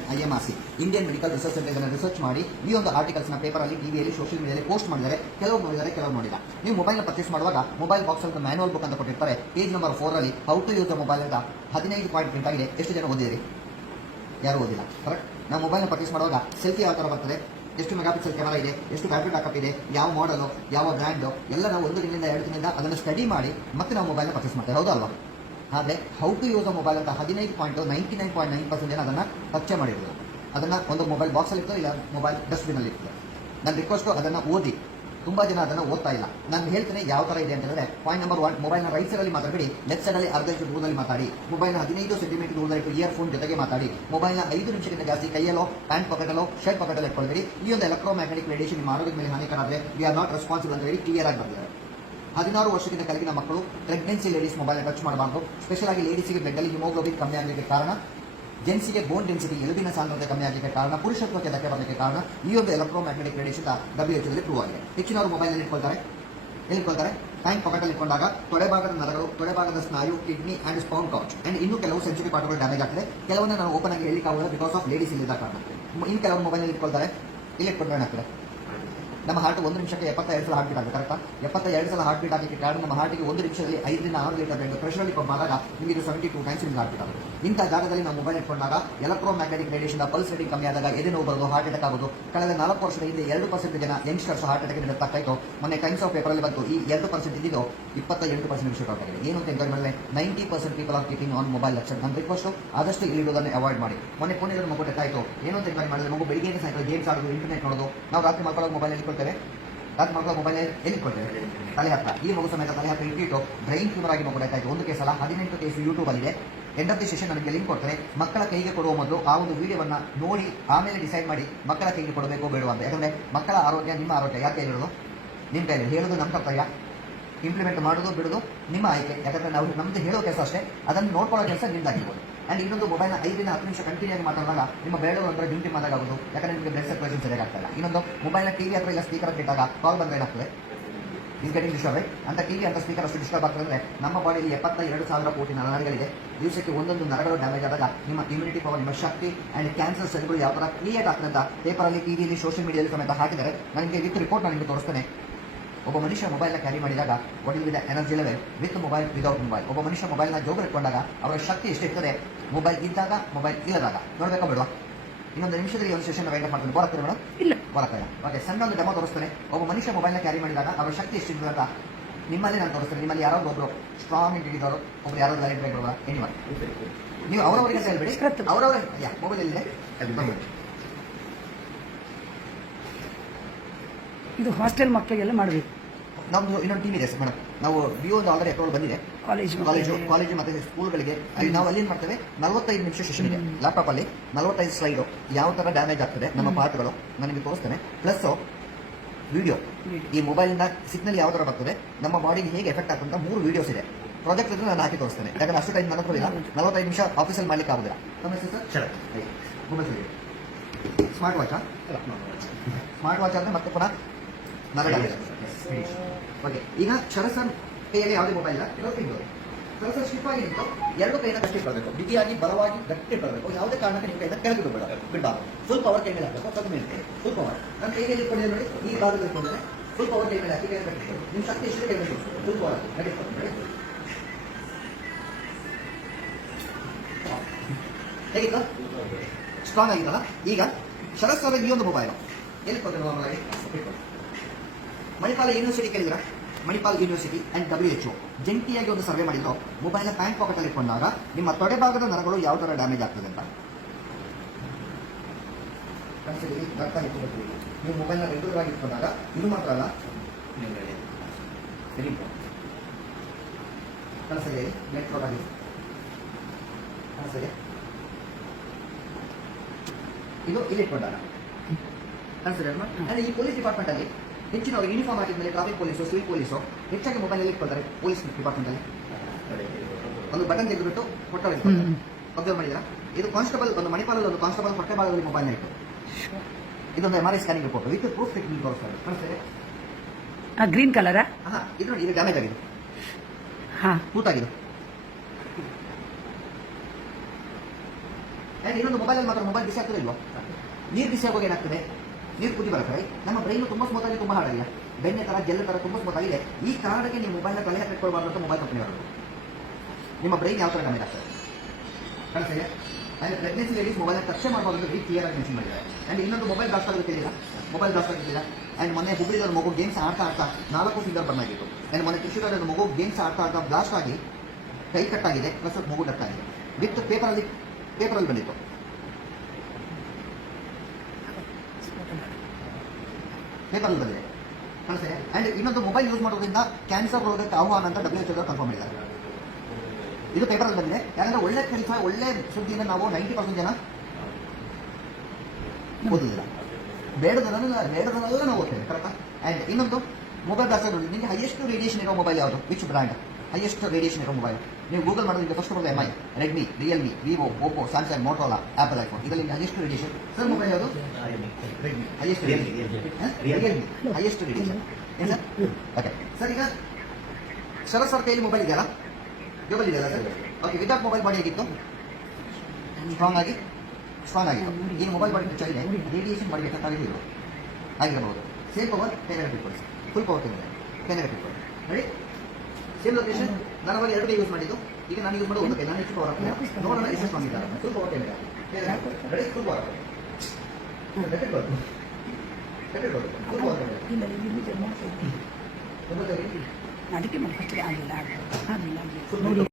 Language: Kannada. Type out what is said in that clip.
Organisation IMRC Indian medical research centre ಇದನ್ನು ರಿಸರ್ಚ್ ಮಾಡಿ ಈ ಒಂದು ಆರ್ಟಿಕಲ್ಸ್ನ ಪೇಪರಲ್ಲಿ ಟಿವಿಯಲ್ಲಿ ಸೋಷಿಯಲ್ ಮೀಡಿಯಾದಲ್ಲಿ ಪೋಸ್ಟ್ ಮಾಡಿದ್ದಾರೆ. ಕೆಲವರು ನೋಡಿದ್ದಾರೆ, ಕೆಲವರು ನೋಡಿಲ್ಲ. ನೀವು ಮೊಬೈಲ್ನ ಪರ್ಚೇಸ್ ಮಾಡುವಾಗ ಮೊಬೈಲ್ ಬಾಕ್ಸ್ ಅಂತ ಮ್ಯಾನುವಲ್ ಬುಕ್ ಅಂತ ಕೊಟ್ಟಿರ್ತಾರೆ. ಪೇಜ್ ನಂಬರ್ 4 ರಲ್ಲಿ how to use the mobile ಅಂತ 15 ಪಾಯಿಂಟ್ ಪ್ರಿಂಟ್ ಆಗಿದೆ. ಎಷ್ಟು ಜನ ಓದಿದಿರಿ? ಯಾರು ಓದಿಲ್ಲ. ಕರೆಕ್ಟ್. ನಾವು ಮೊಬೈಲ್ನ ಪರ್ಚೇಸ್ ಮಾಡುವಾಗ ಸೆಲ್ಫಿ ಯಾವ ಥರ ಬರ್ತದೆ, ಎಷ್ಟು ಮೆಗಾಪಿಕ್ಸೆಲ್ ಕ್ಯಾಮರಾ ಇದೆ, ಎಷ್ಟು ಬ್ಯಾಟರಿ ಬ್ಯಾಕಪ್ ಇದೆ, ಯಾವ ಮಾಡಲು, ಯಾವ ಬ್ರ್ಯಾಂಡು ಎಲ್ಲ ನಾವು 1 ತಿಂಗಳಿಂದ 2 ತಿಂಗಳಿಂದ ಅದನ್ನು ಸ್ಟಡಿ ಮಾಡಿ ಮತ್ತೆ ನಾವು ಮೊಬೈಲ್ನ ಪರ್ಚೇಸ್ ಮಾಡ್ತೇವೆ, ಹೌದಾ ಅಲ್ವಾ? ಆದರೆ how to use a mobile ಅಂತ 99.99% ಜನ ಅದನ್ನು ಟಚ್ ಮಾಡಿರೋದು. ಅದನ್ನು ಒಂದು ಮೊಬೈಲ್ ಬಾಕ್ಸಲ್ಲಿ ಇರ್ತದೆ, ಇಲ್ಲ ಮೊಬೈಲ್ ಡಸ್ಟ್ಬಿನಲ್ಲಿ ಇರ್ತದೆ. ನನ್ನ ರಿಕ್ವೆಸ್ಟು ಅದನ್ನು ಓದಿ. ತುಂಬ ಜನ ಅದನ್ನು ಓದ್ತಾ ಇಲ್ಲ. ನಾನು ಹೇಳ್ತೇನೆ ಯಾವ ಥರ ಇದೆ ಅಂತ ಹೇಳಿದ್ರೆ, ಪಾಯಿಂಟ್ ನಂಬರ್ 1, ಮೊಬೈಲ್ನ ರೈಟ್ ಸೈಡಲ್ಲಿ ಮಾತಾಡಬೇಡಿ, ಲೆಫ್ಟ್ ಸೈಡಲ್ಲಿ ಅರ್ಧ ಇಂಚು ದೂರದಲ್ಲಿ ಮಾತಾಡಿ. ಮೊಬೈಲ್ನ 15 ಸೆಂಟಿಮೀಟರ್ ದೂರದಲ್ಲಿ ಇಯರ್ಫೋನ್ ಜೊತೆಗೆ ಮಾತಾಡಿ. ಮೊಬೈಲ್ನ 5 ನಿಮಿಷಕ್ಕಿಂತ ಜಾಸ್ತಿ ಕೈಯಲ್ಲೋ, ಪ್ಯಾಂಟ್ ಪಾಕೆಟಲ್ಲೋ, ಶರ್ಟ್ ಪಾಕೆಟಲ್ಲಿ ಇಟ್ಕೊಳ್ಬೇಡಿ. ಈ ಒಂದು ಎಲೆಕ್ಟ್ರೋಮ್ಯಾಗ್ನೆಟಿಕ್ ರೇಡಿಯೇಷನ್ ನಿಮ್ಮ ಆರೋಗ್ಯದ ಮೇಲೆ ಹಾನಿಕರ ಆದರೆ ವಿ ಆರ್ ನಾಟ್ ರೆಸ್ಪಾನ್ಸಿಬಲ್ ಅಂತ ಹೇಳಿ ಕ್ಲಿಯರ್ ಆಗಿ ಬರ್ತಾರೆ. 16 ವರ್ಷಕ್ಕಿಂತ ಕೆಳಗಿನ ಮಕ್ಕಳು, ಪ್ರೆಗ್ನೆನ್ಸಿ ಲೇಡೀಸ್ ಮೊಬೈಲ್ನ ಟಚ್ ಮಾಡಬಾರ್ದು. ಸ್ಪೆಷಲ್ ಆಗಿ ಲೇಡೀಸಿಗೆ ಬ್ಲಡ್ಡಲ್ಲಿ ಹಿಮೋಗ್ಲೋಬಿನ್ ಕಮ್ಮಿ ಆಗಲಿಕ್ಕೆ ಕಾರಣ, ಜೆಂಟ್ಸಿಗೆ ಬೋನ್ ಡೆನ್ಸಿಟಿ ಎಲುಬಿನ ಸಾಂದ್ರತೆ ಕಮ್ಮಿ ಆಗಲಿಕ್ಕೆ ಕಾರಣ, ಪುರುಷತ್ವಕ್ಕೆ ಧಕ್ಕೆ ಬರಲಿಕ್ಕೆ ಕಾರಣ ಈ ಒಂದು ಎಲೆಕ್ಟ್ರೋಮ್ಯಾಗ್ನೆಟಿಕ್ ರೇಡಿಯೇಷನ್ WHO ಪ್ರೂವ್ ಆಗಿದೆ. ಹೆಚ್ಚಿನವರು ಮೊಬೈಲ್ನಲ್ಲಿ ಇಟ್ಕೊಳ್ತಾರೆ. ಪ್ಯಾಂಟ್ ಪಾಕೆಟಲ್ಲಿ ಇಟ್ಕೊಂಡಾಗ ತೊಡೆಭಾಗದ ನರಗಳು, ತೊಡೆಭಾಗದ ಸ್ನಾಯು, ಕಿಡ್ನಿ ಅಂಡ್ ಸ್ಪೌನ್ ಕೌಚ್ ಅಂಡ್ ಇನ್ನೂ ಕೆಲವು ಸೆನ್ಸಿಟಿವ್ ಪಾರ್ಟ್ಗಳು ಡ್ಯಾಮೇಜ್ ಆಗ್ತದೆ. ಕೆಲವನ್ನ ನಾನು ಓಪನ್ ಆಗಿ ಹೇಳಿಕ್ಕಾಗಲ್ಲ, ಬಿಕಾಸ್ ಆಫ್ ಲೇಡೀಸ್ ಇಲ್ಲದ ಕಾರಣ. ಇನ್ನು ಕೆಲವರು ಮೊಬೈಲ್ನಲ್ಲಿ ಇಟ್ಕೊಳ್ತಾರೆ. ಇಲ್ಲಿ ಇಟ್ಕೊಂಡ್ರೆ ಏನಾಗ್ತದೆ, ನಮ್ಮ ಹಾರ್ಟ್ 1 ನಿಮಿಷಕ್ಕೆ 72 ಸಲ ಹಾರ್ಟ್ ಬೀಟ್ ಆಗುತ್ತೆ. ಕರೆಕ್ಟಾ? 72 ಸಲ ಹಾರ್ಟ್ ಬೀಟ್ ಆಗಲಿಕ್ಕೆ ಕಾರಣ ನಮ್ಮ ಹಾರ್ಟಿಗೆ 1 ನಿಮಿಷದಲ್ಲಿ 5 ರಿಂದ 6 ಲೀಟರ್ ಬ್ಲಡ್ ಪ್ರೆಷರಲ್ಲಿ ಪಂಪ್ ಆದಾಗ ನಿಮಗೆ 72 ಟೈಮ್ಸ್ ನಿಮ್ಗೆ ಹಾರ್ಟ್ ಬೀಟ್ ಆಗುತ್ತೆ. ಇಂಥ ಜಾಗದಲ್ಲಿ ನಾವು ಮೊಬೈಲ್ ಇಟ್ಕೊಂಡಾಗ ಎಲೆಕ್ಟ್ರೋಮ್ಯಾಗ್ನೆಟಿಕ್ ರೇಡಿಯೇಷನ್ ಪಲ್ಸ್ ರೇಟಿಂಗ್ ಕಮ್ಮಿ ಆದಾಗ ಎದೆ ನೋವು ಬರೋದು, ಹಾರ್ಟ್ ಅಟ್ಯಾಕ್ ಆಗೋದು. ಕಳೆದ 4 ವರ್ಷದ ಹಿಂದೆ 2% ಜನ ಯಂಗ್ಸ್ಟರ್ಸ್ ಹಾರ್ಟ್ ಅಟ್ಯಾಕ್ ಡೆತ್ ಆಗ್ತಾ ಇತ್ತು. ಮೊನ್ನೆ ಟೈಮ್ಸ್ ಆಫ್ ಪೇಪರಲ್ಲಿ ಬಂತು, ಈ 2% ಇದ್ದಿದ್ದು 28% ವಿಷಯ ಆಗಿದೆ. ಏನು ಅಂತ ಎಂಕ್ವೈರಿ ಮಾಡಿದ್ರೆ 90% people are keeping on mobile lecture. ನನ್ನ ರಿಕ್ವೆಸ್ಟ್ ಆದಷ್ಟು ಇಲ್ಲಿಡೋದನ್ನು ಅವಾಯ್ಡ್ ಮಾಡಿ. ಮೊನ್ನೆ ಫೋನಿಗೆ ಮಗು ಡೆತ್ ಆಯಿತು. ಏನು ಅಂತ ಎಂಕ್ವೈರಿ ಮಾಡಿದ್ರೆ ಮಗು ಬೆಳಿಗ್ಗೆ ಸಾಯಂಕಾಲ ಗೇಮ್ಸ್ ಆಡೋದು, ಇಂಟರ್ನೆಟ್ ನೋಡೋದು. ನಾವು ರಾತ್ರಿ ಮಕ್ಕಳು ಮೊಬೈಲ್ ಇಟ್ಕೊಳ್ತೇವೆ. ರಾತ್ರಿ ಮಕ್ಕಳು ಮೊಬೈಲ್ ಎಲ್ಲಿಕೊಳ್ತೇವೆ? ತಲೆ ಹತ್ರ. ಈ ಮಗು ಸಮೇತ ತಲೆ ಹತ್ರ ಇಟ್ಟಿಟ್ಟು ಬ್ರೈನ್ ಟ್ಯೂಮರ್ ಆಗಿ ಮಗು ಡೆತ್ ಆಯಿತು. ಒಂದು ಕೇಸಲ್ಲ, 18 ಕೇಸ್ ಯೂಟ್ಯೂಬಲ್ಲಿದೆ. ಎಂಡ್ ಆಫ್ ದಿ ಸೆಷನ್ ನನಗೆ ಲಿಂಕ್ ಕೊಡ್ತಾರೆ. ಮಕ್ಕಳ ಕೈಗೆ ಕೊಡುವ ಮೊದಲು ಆ ಒಂದು ವಿಡಿಯೋವನ್ನು ನೋಡಿ ಆಮೇಲೆ ಡಿಸೈಡ್ ಮಾಡಿ ಮಕ್ಕಳ ಕೈಗೆ ಕೊಡಬೇಕು ಬೇಡ ಅಂತ. ಯಾಕಂದರೆ ಮಕ್ಕಳ ಆರೋಗ್ಯ ನಿಮ್ಮ ಆರೋಗ್ಯ ಯಾಕೆ ಹೇಳಿರೋದು? ನಿಮ್ಮ ಕೈಯಲ್ಲಿ ಹೇಳೋದು ನಮ್ಮ ಕರ್ತವ್ಯ, ಇಂಪ್ಲಿಮೆಂಟ್ ಮಾಡೋದು ಬಿಡೋದು ನಿಮ್ಮ ಆಯ್ಕೆ. ಯಾಕಂದರೆ ನಾವು ನಮ್ಮದು ಹೇಳೋ ಕೆಲಸ ಅಷ್ಟೇ, ಅದನ್ನು ನೋಡ್ಕೊಳ್ಳೋ ಕೆಲಸ ನಿಮ್ದಾಗಿರ್ಬೋದು. ಆ್ಯಂಡ್ ಇನ್ನೊಂದು, ಮೊಬೈಲ್ನ 5 ರಿಂದ 10 ನಿಮಿಷ ಕಂಟಿನ್ಯೂ ಆಗಿ ಮಾತಾಡಿದಾಗ ನಿಮ್ಮ ಬೆರಳು ಒಂಥರ ಡ್ಯೂಟಿ ಮಾತಾಗೋದು, ಯಾಕಂದರೆ ನಿಮಗೆ ಬ್ಲಡ್ ಸರ್ಕ್ಯುಲೇಷನ್ ಸರಿಯಾಗಿ ಆಗ್ತಾಯಿಲ್ಲ. ಇನ್ನೊಂದು, ಮೊಬೈಲ್ನ ಟಿವಿ ಹತ್ರ ಇಲ್ಲ ಸ್ಪೀಕರ್ ಇಟ್ಟಾಗ ಕಾಲ್ ಬಂದರೆ ಏನಾಗ್ತದೆ? Is getting disturb right. ಅಂತ ಟಿವಿ ಅಂತ ಸ್ಪೀಕರ್ ಅಷ್ಟು ಡಿಸ್ಟರ್ಬ್ ಆಗ್ತದೆ ಅಂದರೆ ನಮ್ಮ ಬಾಡಿಯಲ್ಲಿ 72,000 ಕೋಟಿ ನರಗಳಿದೆ. ದಿವಸಕ್ಕೆ ಒಂದೊಂದು ನರಗಳು ಡ್ಯಾಮೇಜ್ ಆದಾಗ ನಿಮ್ಮ ಇಮ್ಯುನಿಟಿ ಪವರ್, ನಿಮ್ಮ ಶಕ್ತಿ ಆ್ಯಂಡ್ ಕ್ಯಾನ್ಸರ್ ಸೆಲ್ಗಳು ಯಾವ ಥರ ಕ್ರಿಯೇಟ್ ಆಗ್ತದೆ ಅಂತ ಪೇಪರಲ್ಲಿ, ಟಿವಿಯಲ್ಲಿ, ಸೋಷಿಯಲ್ ಮೀಡಿಯಾದಲ್ಲಿ ಸಮೇತ ಹಾಕಿದರೆ ನನಗೆ ವಿತ್ ರಿಪೋರ್ಟ್ ನಾನು ನಿಮಗೆ ತೋರಿಸ್ತೇನೆ. ಒಬ್ಬ ಮನುಷ್ಯ ಮೊಬೈಲ್ನ ಕ್ಯಾರಿ ಮಾಡಿದಾಗ what is the energy level with mobile, without mobile. ಒಬ್ಬ ಮನುಷ್ಯ ಮೊಬೈಲ್ನ ಜೋಬಲ್ಲಿ ಇಟ್ಕೊಂಡಾಗ ಅವರ ಶಕ್ತಿ ಎಷ್ಟಿರ್ತದೆ ಮೊಬೈಲ್ ಇದ್ದಾಗ, ಮೊಬೈಲ್ ಇಲ್ಲದಾಗ. ನೋಡಬೇಕಾ ಬೇಡವಾ? ಇನ್ನೊಂದು ನಿಮಿಷದಲ್ಲಿ ಒಂದು ಸೆಷನ್ ವೈಂಡ್ ಅಪ್ ಮಾಡ್ತೀನಿ. ಬರತ್ತಾರೆ ಮೇಡಮ್? ಇಲ್ಲ, ಬರತ್ತಾರೆ. ಓಕೆ, ಸಣ್ಣ ಒಂದು ಡೆಮೋ ತೋರಿಸ್ತೇನೆ. ಒಬ್ಬ ಮನುಷ್ಯ ಮೊಬೈಲ್ನ ಕ್ಯಾರಿ ಮಾಡಿದಾಗ ಅವರ ಶಕ್ತಿ ಎಷ್ಟಿರ್ತದೆ ಅಂತ ನಿಮ್ಮಲ್ಲಿ ನಾನು ತೋರಿಸ್ತೇನೆ. ನಿಮ್ಮಲ್ಲಿ ಯಾರೋ ಒಬ್ಬರು ಸ್ಟ್ರಾಂಗ್ ಇಂಡಿವಿಜುವಲ್, ಒಬ್ರು ಯಾರೋ ಲೈಟ್ ಬೇಕು ಎನಿವನ್, ನೀವು ಅವರವರಿಗೆ ಹೇಳ್ಬೇಡಿ. ಅವರವರೇ ಮೊಬೈಲ್ ಎಲ್ಲಿದೆ? ಇದು ಹಾಸ್ಟೆಲ್ ಮಕ್ಕಳಿಗೆಲ್ಲ ಮಾಡಬೇಕು. ನಮ್ದು ಇನ್ನೊಂದು ಟೀಮ್ ಇದೆ ಮೇಡಮ್. ನಾವು ವಿವೋ ಒಂದು ಆಲ್ರೆಡಿ ಅಪ್ಲೋಡ್ ಬಂದಿದೆ. ಕಾಲೇಜು ಮತ್ತೆ ಸ್ಕೂಲ್ಗಳಿಗೆ ನಾವು ಅಲ್ಲಿ ಏನು ಮಾಡ್ತೇವೆ, 45 ನಿಮಿಷ ಸೆಷನ್ ಇದೆ. ಲ್ಯಾಪ್ಟಾಪ್ ಅಲ್ಲಿ 45 ಸ್ಲೈಡು ಯಾವ ತರ ಡ್ಯಾಮೇಜ್ ಆಗ್ತದೆ ನಮ್ಮ ಪಾರ್ಟ್ಗಳು ನನಗೆ ತೋರಿಸ್ತೇನೆ. ಪ್ಲಸ್ ವಿಡಿಯೋ, ಈ ಮೊಬೈಲ್ನ ಸಿಗ್ನಲ್ ಯಾವ ತರ ಬರ್ತದೆ, ನಮ್ಮ ಬಾಡಿಗೆ ಹೇಗೆ ಎಫೆಕ್ಟ್ ಆಗ್ತದೆ ಅಂತ 3 ವಿಡಿಯೋಸ್ ಇದೆ. ಪ್ರಾಜೆಕ್ಟ್ ಇದ್ರೆ ನಾನು ಹಾಕಿ ತೋರಿಸ್ತೇನೆ. ಯಾಕಂದ್ರೆ ಅಷ್ಟು ಟೈಮ್ ನನ್ನ ಹತ್ರ ಇಲ್ಲ, 45 ನಿಮಿಷ ಆಫೀಸಲ್ಲಿ ಮಾಡ್ಲಿಕ್ಕೆ ಆಗುದಿಲ್ಲ. ಸ್ಮಾರ್ಟ್ ವಾಚ್ ಅಂದ್ರೆ ಮತ್ತೆ ಪುನಃ ಓಕೆ. ಈಗ ಶರತ್ ಸರ್ ಕೈಯಲ್ಲಿ ಯಾವುದೇ ಮೊಬೈಲ್ ಇಲ್ಲ, ಶರತ್ ಸರ್ ಸ್ಲಿಪ್ ಆಗಿ ನಿಂತು 2 ಕೈಯಿಂದ ಗಟ್ಟಿ ಇಡಬೇಕು, ಬಿಗಿಯಾಗಿ ಬಲವಾಗಿ ಗಟ್ಟಿ ಇಡಬೇಕು. ಯಾವುದೇ ಕಾರಣಕ್ಕೆ ನಿಮ್ಮ ಕೈಯಿಂದ ಕೆಳಗೆ ಬಿಡಬಾರ್ದು. ಫುಲ್ ಪವರ್ ಕೈ ಮೇಲೆ ಹಾಕಬೇಕು, ಕಮ್ಮಿ ಇರ್ತದೆ ಫುಲ್ ಪವರ್. ನನ್ನ ಕೈಗೆ ಇಟ್ಕೊಂಡಿದ್ದೆ ನೋಡಿ, ಈ ಭಾಗದಲ್ಲಿ ಇಟ್ಕೊಂಡಿದ್ದೆ. ಫುಲ್ ಪವರ್ ಕೈ ಮೇಲೆ ಹಾಕಿ ಕೈ ಗಟ್ಟಿ. ನಿಮ್ಮ ಶಕ್ತಿ ಎಷ್ಟು ಕೈ ಮೇಲೆ ಫುಲ್ ಪವರ್ ಗಟ್ಟಿ. ಹೇಗಿತ್ತು? ಸ್ಟ್ರಾಂಗ್ ಆಗಿತ್ತಲ್ಲ? ಈಗ ಶರತ್ ಸರ್ ಈ ಒಂದು ಮೊಬೈಲ್ ಎಲ್ಲಿ ಕೊಡ್ತೇವೆ? ನಾರ್ಮಲ್ ಆಗಿ ಮಣಿಪಾಲ್ ಯೂನಿವರ್ಸಿಟಿ ಕೇಳಿದ್ರ? ಮಣಿಪಾಲ್ ಯೂನಿವರ್ಸಿಟಿ ಅಂಡ್ WHO ಜಂಟಿಯಾಗಿ ಒಂದು ಸರ್ವೆ ಮಾಡಿದ್ರು. ಮೊಬೈಲ್ನ ಪ್ಯಾಂಟ್ ಪಾಕೆಟಲ್ಲಿ ಇಟ್ಕೊಂಡಾಗ ನಿಮ್ಮ ತೊಡೆಭಾಗದ ನರಗಳು ಯಾವ ಥರ ಡ್ಯಾಮೇಜ್ ಆಗ್ತದೆ ಅಂತ. ನೀವು ಮೊಬೈಲ್ನ ರೆಗ್ಯುಲರ್ ಆಗಿ ಇಟ್ಕೊಂಡಾಗ ಇದು ಮಾತ್ರ ಅಲ್ಲ, ಕನಸಿಗೆ ನೆಟ್ವರ್ಕ್ ಆಗಿದೆ, ಕನಸಿಗೆ ಇದು ಇಲ್ಲಿ ಇಟ್ಕೊಂಡಾಗ ಕನಸಿಗೆ. ಅಂದರೆ ಈ ಪೊಲೀಸ್ ಡಿಪಾರ್ಟ್ಮೆಂಟ್ ಅಲ್ಲಿ ಹೆಚ್ಚಿನವರು ಯೂನಿಫಾರ್ಮ್ ಹಾಕಿದ್ಮೇಲೆ ಟ್ರಾಫಿಕ್ ಪೊಲೀಸು, ಸಿವಿಲ್ ಪೊಲೀಸು ಹೆಚ್ಚಾಗಿ ಮೊಬೈಲಲ್ಲಿ ಇಟ್ಕೊಳ್ತಾರೆ. ಪೊಲೀಸ್ ಡಿಪಾರ್ಟ್ಮೆಂಟಲ್ಲಿ ಒಂದು ಬಟನ್ ತೆಗೆದುಬಿಟ್ಟು ಫೋಟೋ ಇಟ್ಕೊಳ್ತಾರೆ. ಅಬ್ಸರ್ವ್ ಮಾಡಿದ್ದೀರಾ? ಇದು ಕಾನ್ಸ್ಟೇಬಲ್, ಒಂದು ಮಣಿಪಾಲಲ್ಲಿ ಒಂದು ಕಾನ್ಸ್ಟೇಬಲ್ ಹೊಟ್ಟೆ ಭಾಗದಲ್ಲಿ ಮೊಬೈಲ್ನ ಇಟ್ಟು ಇದೊಂದು MRI scanning report with proof technique ತೋರಿಸ್ತಾರೆ. ಕಾಣಿಸ್ತದೆ? ಗ್ರೀನ್ ಕಲರಾ? ಇದು ನೋಡಿ, ಇದು ಡ್ಯಾಮೇಜ್ ಆಗಿದೆ, ತೂತಾಗಿದೆ. ಆ್ಯಂಡ್ ಇನ್ನೊಂದು ಮೊಬೈಲಲ್ಲಿ ಮಾತ್ರ ಮೊಬೈಲ್ ಬಿಸಿ ಆಗ್ತದೆ ಇಲ್ವಾ? ನೀರು ಬಿಸಿ ಆಗೋಗಿ ಏನಾಗ್ತದೆ, ನೀರು ಕುದಿ ಬರುತ್ತೆ. ನಮ್ಮ ಬ್ರೈನು ತುಂಬ ಸ್ಮೂತ್ ಆಗಿ ತುಂಬ ಹಾಡಾಗಿಲ್ಲ, ಬೆಣ್ಣೆ ಥರ ಜೆಲ್ ಥರ ತುಂಬ ಸ್ಮೂತ್ ಆಗಿದೆ. ಈ ಕಾರಣಕ್ಕೆ ನೀವು ಮೊಬೈಲ್ನ ತಲೆ ಹಾಕಿಟ್ಕೊಳ್ಬಾರ್ದು ಅಂತ ಮೊಬೈಲ್ ಕಂಪನಿ ಅವರು. ನಿಮ್ಮ ಬ್ರೈನ್ ಯಾವ ಥರ ಡ್ಯಾಮೇಜ್ ಆಗ್ತದೆ ಕಾಣಿಸ್ತಿದೆ. ಆ್ಯಂಡ್ ಪ್ರೆಗ್ನೆನ್ಸಿ ಲೇಡೀಸ್ ಮೊಬೈಲ್ನ ಟಚ್ ಮಾಡಬಾರ್ದು ಅಂತ ವೆರಿ ಕ್ಲಿಯರ್ ಆಗಿ ಮೆನ್ಷನ್ ಮಾಡಿದ್ದಾರೆ. ಆ್ಯಂಡ್ ಇನ್ನೊಂದು ಮೊಬೈಲ್ ಬ್ಲಾಸ್ಟ್ ಆಗುತ್ತಿಲ್ಲ, ಮೊಬೈಲ್ ಬ್ಲಾಸ್ಟ್ ಆಗುತ್ತಿಲ್ಲ. ಆ್ಯಂಡ್ ಮೊನ್ನೆ ಹುಬ್ಳಿದವ್ರ ಮಗು ಗೇಮ್ಸ್ ಆಡ್ತಾ 4 ಫಿಂಗರ್ ಬರ್ನ್ ಆಗಿತ್ತು. ಆ್ಯಂಡ್ ಮೊನ್ನೆ ಕೃಷಿಕರ ಮಗು ಗೇಮ್ಸ್ ಆಡ್ತಾ ಬ್ಲಾಸ್ಟ್ ಆಗಿ ಕೈ ಕಟ್ಟಾಗಿದೆ, ಪ್ಲಸ್ ಮಗು ಡಟ್ ಆಗಿದೆ. ವಿತ್ ಪೇಪರಲ್ಲಿ ಬಂದಿತ್ತು. ಪೇಪರಲ್ಲಿ ಬಂದಿದೆ ಕಾಣಿಸ್ತಿದೆ. ಆ್ಯಂಡ್ ಇನ್ನೊಂದು ಮೊಬೈಲ್ ಯೂಸ್ ಮಾಡೋದ್ರಿಂದ ಕ್ಯಾನ್ಸರ್ ರೋಗಕ್ಕೆ ಆಹ್ವಾನ ಅಂತ WHO ಕನ್ಫರ್ಮ್ ಮಾಡಿದ್ದಾರೆ. ಇದು ಪೇಪರಲ್ಲಿ ಬಂದಿದೆ. ಯಾಕಂದ್ರೆ ಒಳ್ಳೆ ಕೆಲಸ, ಒಳ್ಳೆ ಸುದ್ದಿಯನ್ನು ನಾವು 90% ಜನ ಓದುದಿಲ್ಲ, ಬೇಡದನ್ನೆಲ್ಲ ನಾವು ಓದ್ತೇವೆ, ಕರೆಕ್ಟಾ? ಆ್ಯಂಡ್ ಇನ್ನೊಂದು ಮೊಬೈಲ್ ಬ್ಲಾಸ್ಟ್ ನಿಮಗೆ ಹೈಯೆಸ್ಟ್ ರೇಡಿಯೇಷನ್ ಇರೋ ಮೊಬೈಲ್ ಯಾವುದು, ವಿಚ್ ಬ್ರ್ಯಾಂಡ್ ಹೈಯೆಸ್ಟ್ ರೇಡಿಯೇಷನ್ ಇರೋ ಮೊಬೈಲ್? ನೀವು ಗೂಗಲ್ ಮಾಡೋದಕ್ಕೆ ಫಸ್ಟ್ ಬರೋದು MI, Redmi, Realme, Vivo, Oppo, Samsung, ಮೋಟೋಲಾ, apple, iPhone. ಇದರಲ್ಲಿ ಹೈಯೆಸ್ಟ್ ರೇಡಿಯೇಷನ್ ಸರ್ ಮೊಬೈಲ್ ಯಾವುದು? Redmi highest Realme highest radiation ಏನು ಸರ್? ಓಕೆ ಸರ್, ಈಗ ಶರತ್ ಸರ್ ಕೈಯಲ್ಲಿ ಮೊಬೈಲ್ ಇದೆಯಲ್ಲ, ಜೋಬಲ್ ಇದೆಯಲ್ಲ sir? Okay, without mobile body ಹೇಗಿತ್ತು? ಸ್ಟ್ರಾಂಗ್ ಆಗಿತ್ತು. ಏನು ಮೊಬೈಲ್ ಬಾಡಿ ಟಚ್ ಆಗಿದೆ, ರೇಡಿಯೇಷನ್ ಬಾಡಿ ಬೇಕಾಗಿದ್ದು ಆಗಿರಬಹುದು. ಸೇಮ್ ಪವರ್ ಕೈನಲ್ಲಿ ಇಟ್ಕೊಳ್ಳಿ, ಫುಲ್ ಪವರ್ ಕೈನಲ್ಲಿ ಇಟ್ಕೊಳ್ಳಿ. ರೆಡಿ? Same location. ನಾನು ಅವಾಗ 2 ಯೂಸ್ ಮಾಡಿದ್ದು, ಈಗ ನಾನು ಯೂಸ್ ಮಾಡೋದು 1 ಕೈ. ನಾನು ಎಷ್ಟು ಪವರ್ ಆಗ್ತದೆ ನೋಡೋಣ, ಎಷ್ಟು ಸ್ಟ್ರಾಂಗ್ ಇದ್ದಾರೆ. ಫುಲ್ ಪವರ್ ಕೈನಲ್ಲಿ ready, full power full power ಅದಕ್ಕೆ ಮತ್ತೆ ಆಗಿಲ್ಲ.